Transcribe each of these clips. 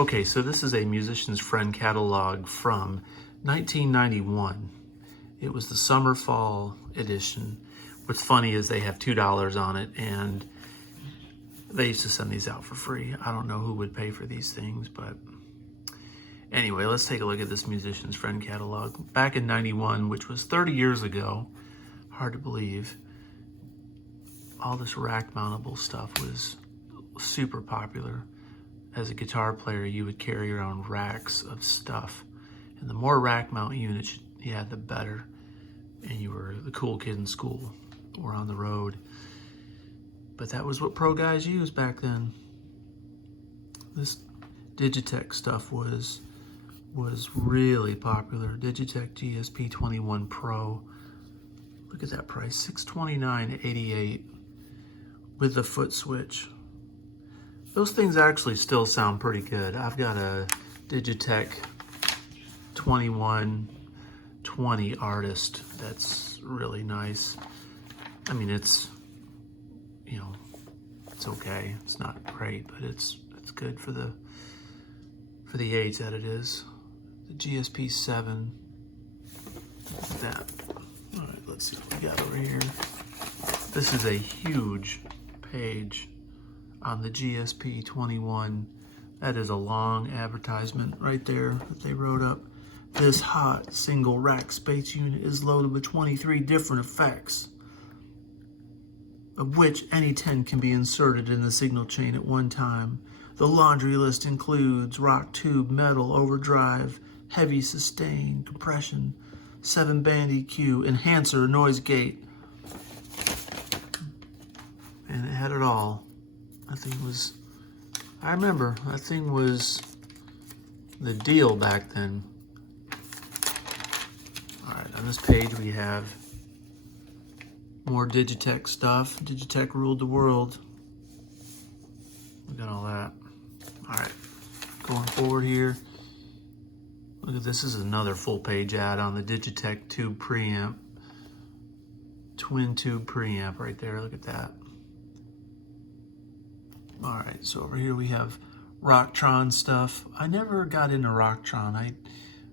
Okay, so this is a Musicians Friend Catalog from 1991. It was the summer fall edition. What's funny is they have $2 on it, and they used to send these out for free. I don't know who would pay for these things, but anyway, let's take a look at this Musicians Friend Catalog. Back in 91, which was 30 years ago, hard to believe, all this rack mountable stuff was super popular. As a guitar player, you would carry around racks of stuff. And the more rack mount units you had, the better. And you were the cool kid in school or on the road. But that was what pro guys used back then. This Digitech stuff was really popular. Digitech Gsp21pro. Look at that price, $629.88 with the foot switch. Those things actually still sound pretty good. I've got a Digitech 2120 Artist that's really nice. I mean, it's, you know, it's okay. It's not great, but it's good for the age that it is. The GSP7. Look at that. All right, let's see what we got over here. This is a huge page on the GSP21. That is a long advertisement right there that they wrote up. This hot single rack space unit is loaded with 23 different effects, of which any 10 can be inserted in the signal chain at one time. The laundry list includes rock tube, metal, overdrive, heavy sustain, compression, 7-band EQ, enhancer, noise gate, and it had it all. That thing was, I remember, that thing was the deal back then. All right, on this page we have more Digitech stuff. Digitech ruled the world. We got all that. All right, going forward here. Look at this, is another full page ad on the Digitech tube preamp. Twin tube preamp right there, look at that. All right, so over here we have Rocktron stuff. I never got into Rocktron.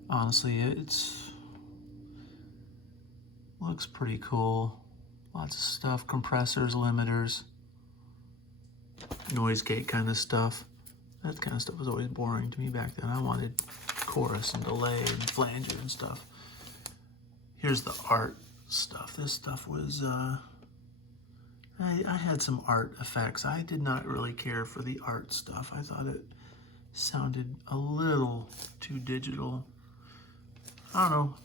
Honestly, looks pretty cool. Lots of stuff, compressors, limiters, noise gate kind of stuff. That kind of stuff was always boring to me back then. I wanted chorus and delay and flanger and stuff. Here's the art stuff. This stuff was, I had some art effects. I did not really care for the art stuff. I thought it sounded a little too digital. I don't know,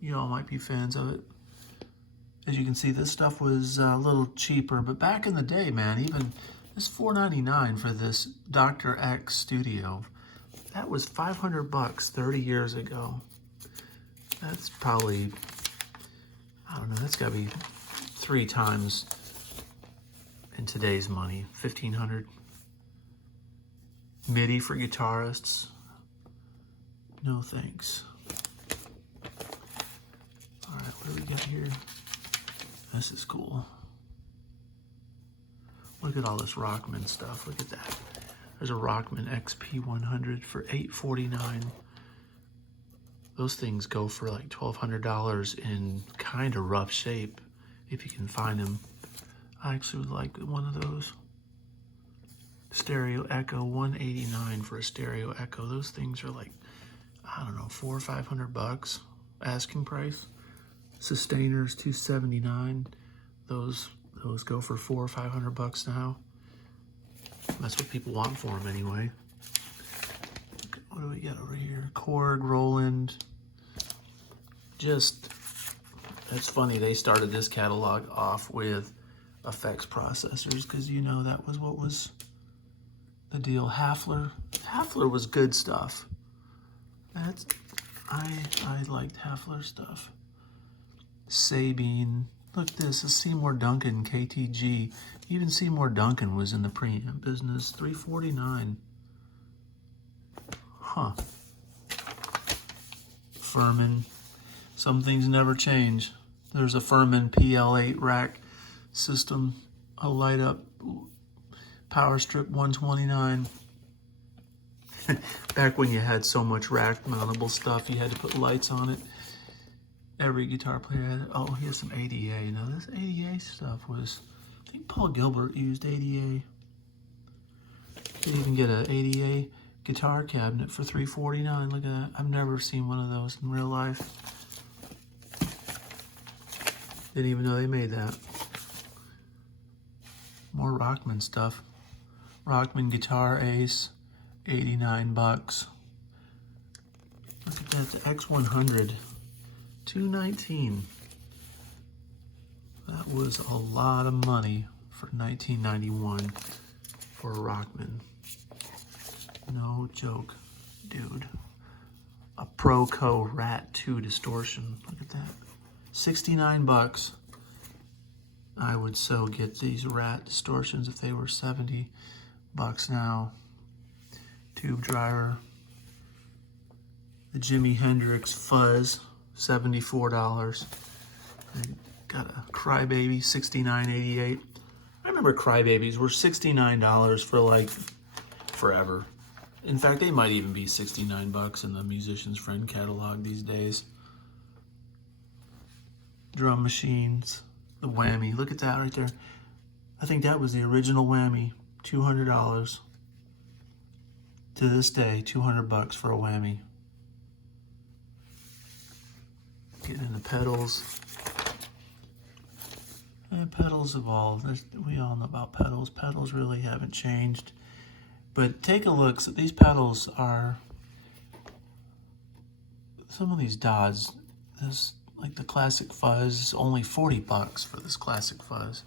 you all might be fans of it. As you can see, this stuff was a little cheaper, but back in the day, man, even this $4.99 for this Dr. X Studio, that was $500 30 years ago. That's probably, I don't know, that's gotta be 3 times in today's money, $1,500. MIDI for guitarists, no thanks. All right, what do we got here? This is cool. Look at all this Rockman stuff, look at that. There's a Rockman XP100 for $849. Those things go for like $1,200 in kind of rough shape, if you can find them. I actually would like one of those. Stereo Echo, $189 for a Stereo Echo. Those things are like, I don't know, $400 or $500 asking price. Sustainers, $279. Those go for $400 or $500 now. That's what people want for them anyway. What do we got over here? Korg, Roland. Just, that's funny. They started this catalog off with effects processors because, you know, that was what was the deal. Hafler was good stuff. I liked Hafler stuff. Sabine. Look at this, a Seymour Duncan KTG. Even Seymour Duncan was in the preamp business. $349. Huh. Furman. Some things never change. There's a Furman PL8 rack system, a light up power strip, $129. Back when you had so much rack mountable stuff, you had to put lights on it. Every guitar player had, oh, here's some ADA. Now this ADA stuff was, I think Paul Gilbert used ADA. You even get an ADA guitar cabinet for $349. Look at that. I've never seen one of those in real life. Didn't even know they made that. More Rockman stuff. Rockman Guitar Ace, 89 bucks. Look at that, the X100, $219. That was a lot of money for 1991 for a Rockman. No joke, dude. A Proco Rat 2 distortion. Look at that. 69 bucks. I would so get these Rat distortions if they were 70 bucks now. Tube driver. The Jimi Hendrix Fuzz, $74. And got a Crybaby, $69.88. I remember Crybabies were $69 for like forever. In fact, they might even be 69 bucks in the Musicians Friend Catalog these days. Drum machines, the Whammy. Look at that right there. I think that was the original Whammy, $200. To this day, 200 bucks for a Whammy. Getting into pedals. And pedals evolve. We all know about pedals. Pedals really haven't changed. But take a look. So these pedals are, some of these Dodds, this, like the Classic Fuzz, is only 40 bucks for this Classic Fuzz.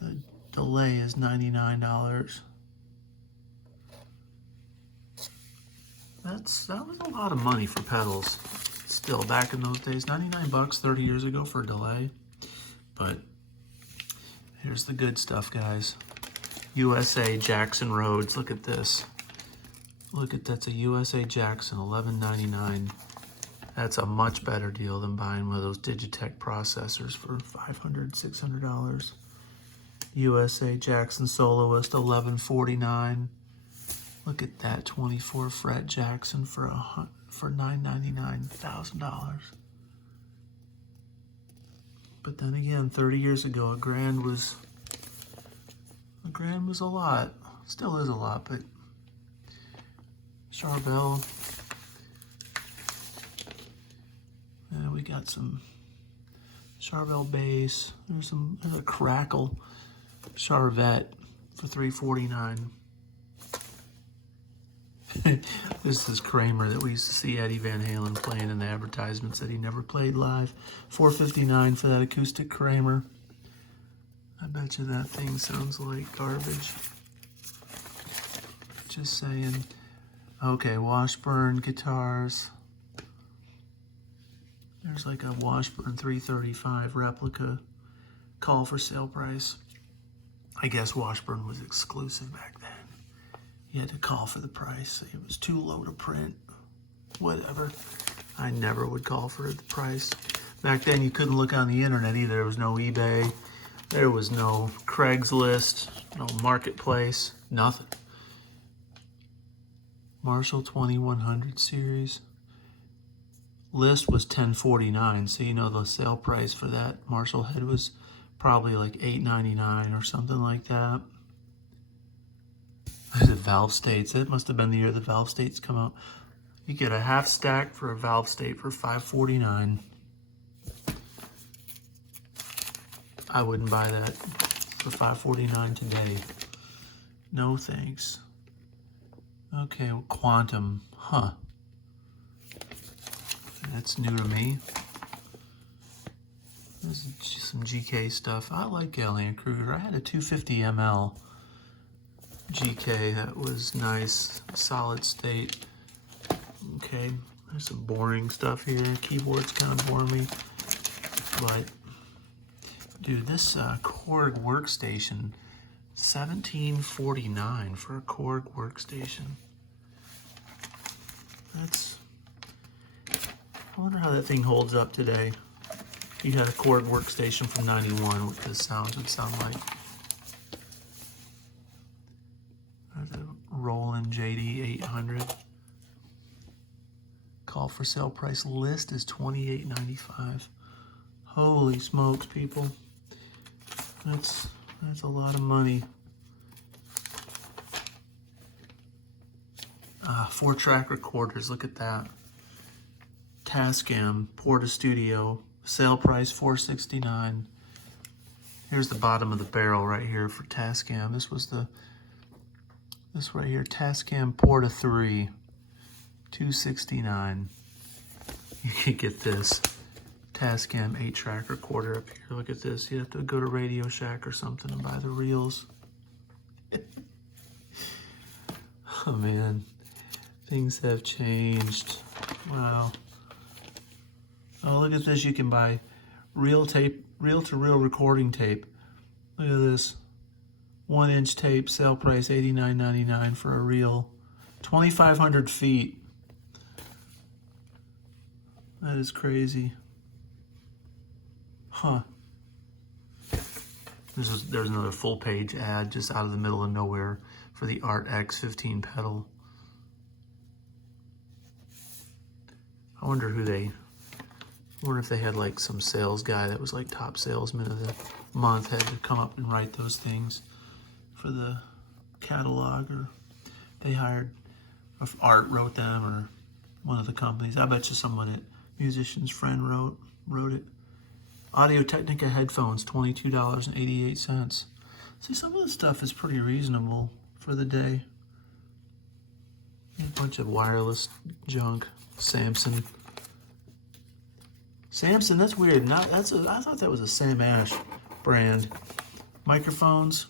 The Delay is $99. That was a lot of money for pedals. Still, back in those days, 99 bucks 30 years ago for a Delay. But here's the good stuff, guys. USA Jackson Rhodes. Look at this. Look at that's a USA Jackson, $11.99. That's a much better deal than buying one of those Digitech processors for $500, $600. USA Jackson Soloist, $11.49. Look at that 24 fret Jackson for $999, $1,000. But then again, 30 years ago, a grand was a lot. Still is a lot, but Charvel. And we got some Charvel bass. There's a Crackle Charvette for $349. This is Kramer that we used to see Eddie Van Halen playing in the advertisements that he never played live. $459 for that acoustic Kramer. I bet you that thing sounds like garbage. Just saying. Okay, Washburn Guitars. There's like a Washburn 335 replica. Call for sale price. I guess Washburn was exclusive back then. You had to call for the price. It was too low to print. Whatever. I never would call for the price. Back then you couldn't look on the internet either. There was no eBay. There was no Craigslist, no Marketplace, nothing. Marshall 2100 series. List was $10.49, so you know the sale price for that Marshall head was probably like $8.99 or something like that. The valve states. It must have been the year the valve states come out. You get a half stack for a valve state for $5.49. I wouldn't buy that for $5.49 today. No thanks. Okay, well, Quantum, huh? That's new to me. This is some GK stuff. I like Land Cruiser. I had a 250 ml GK that was nice, solid state. Okay, there's some boring stuff here. Keyboard's kind of boring me, but dude, this Korg Workstation, $17.49 for a Korg Workstation. I wonder how that thing holds up today. If you had a Korg Workstation from '91, what this sound would sound like. There's a Roland JD $2,800. Call for sale price list is $28.95. Holy smokes, people. That's a lot of money. 4-track recorders, look at that. Tascam Porta Studio, sale price $469. Here's the bottom of the barrel right here for Tascam. This right here, Tascam Porta 3, $269. You can get this Tascam 8-track recorder up here. Look at this. You have to go to Radio Shack or something and buy the reels. Oh man, things have changed. Wow. Oh, look at this. You can buy reel-to-reel recording tape. Look at this. 1-inch tape, sale price $89.99 for a reel. 2,500 feet. That is crazy. Huh. There's another full-page ad just out of the middle of nowhere for the Art X15 pedal. I wonder if they had like some sales guy that was like top salesman of the month, had to come up and write those things for the catalog, or they hired, if Art wrote them, or one of the companies. I bet you someone at Musicians Friend wrote it. Audio Technica headphones, $22.88. See, some of the stuff is pretty reasonable for the day. A bunch of wireless junk. Samson, that's weird. I thought that was a Sam Ash brand. Microphones.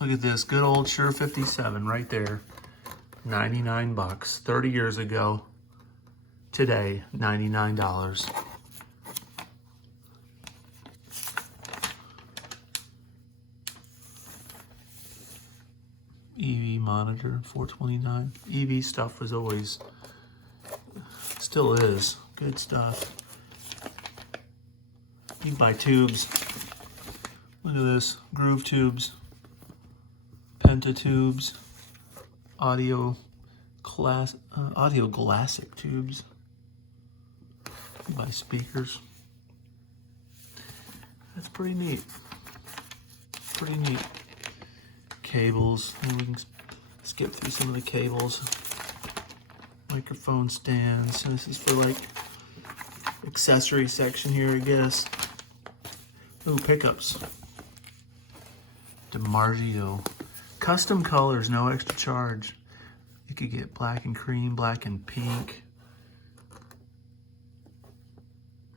Look at this, good old Shure 57 right there. 99 bucks. 30 years ago. Today, $99. EV monitor, $429. EV stuff was always, still is, good stuff. You can buy tubes. Look at this, groove tubes, penta tubes, audio glassic tubes. You can buy speakers. That's pretty neat. Pretty neat. Cables, and we can skip through some of the cables. Microphone stands. This is for like accessory section here, I guess. Ooh, pickups. DiMarzio. Custom colors, no extra charge. You could get black and cream, black and pink,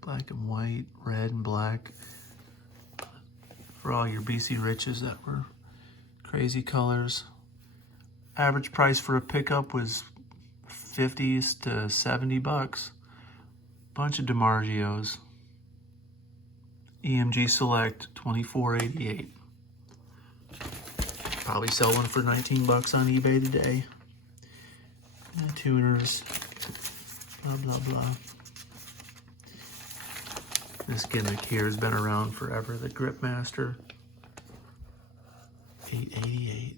black and white, red and black. For all your BC Riches that were crazy colors. Average price for a pickup was 50 to 70 bucks. Bunch of DiMarzios. EMG Select, $24.88. Probably sell one for 19 bucks on eBay today. And tuners, blah, blah, blah. This gimmick here has been around forever, the Gripmaster. $888.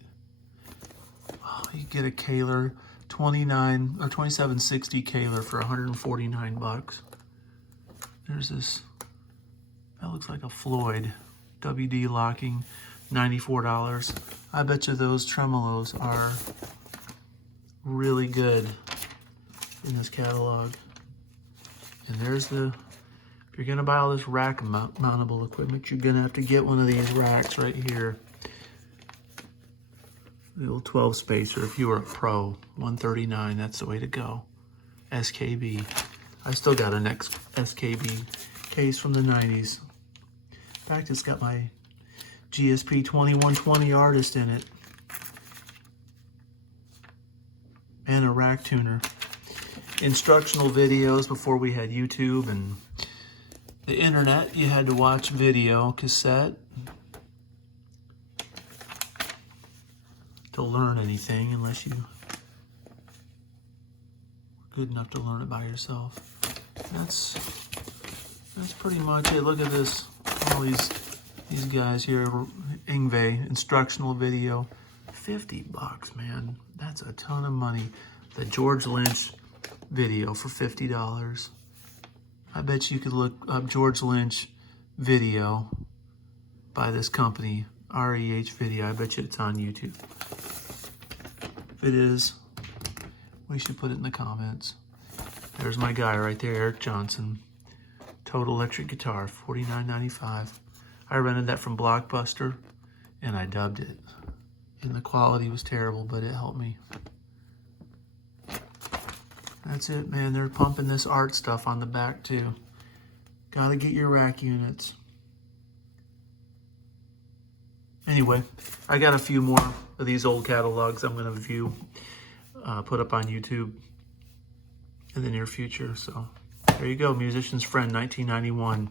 Oh, you get a Kaler 2760 Kaler for 149 bucks. There's this, that looks like a Floyd WD locking, $94. I bet you those tremolos are really good in this catalog. And there's the, if you're gonna buy all this rack mountable equipment, you're gonna have to get one of these racks right here. The little 12 spacer, if you were a pro, $139, that's the way to go. SKB. I still got an SKB case from the 90s. In fact, it's got my Gsp21pro artist in it. And a rack tuner. Instructional videos before we had YouTube and the internet. You had to watch video cassette to learn anything, unless you were good enough to learn it by yourself. That's pretty much it. Look at this, all these guys here. Ingve instructional video, 50 bucks, man. That's a ton of money. The George Lynch video for $50. I bet you could look up George Lynch video by this company, REH Video. I bet you it's on YouTube. If it is, we should put it in the comments. There's my guy right there, Eric Johnson. Total electric guitar, $49.95. I rented that from Blockbuster and I dubbed it. And the quality was terrible, but it helped me. That's it, man. They're pumping this art stuff on the back too. Gotta get your rack units. Anyway, I got a few more of these old catalogs I'm gonna view, put up on YouTube in the near future. So there you go, Musicians Friend 1991.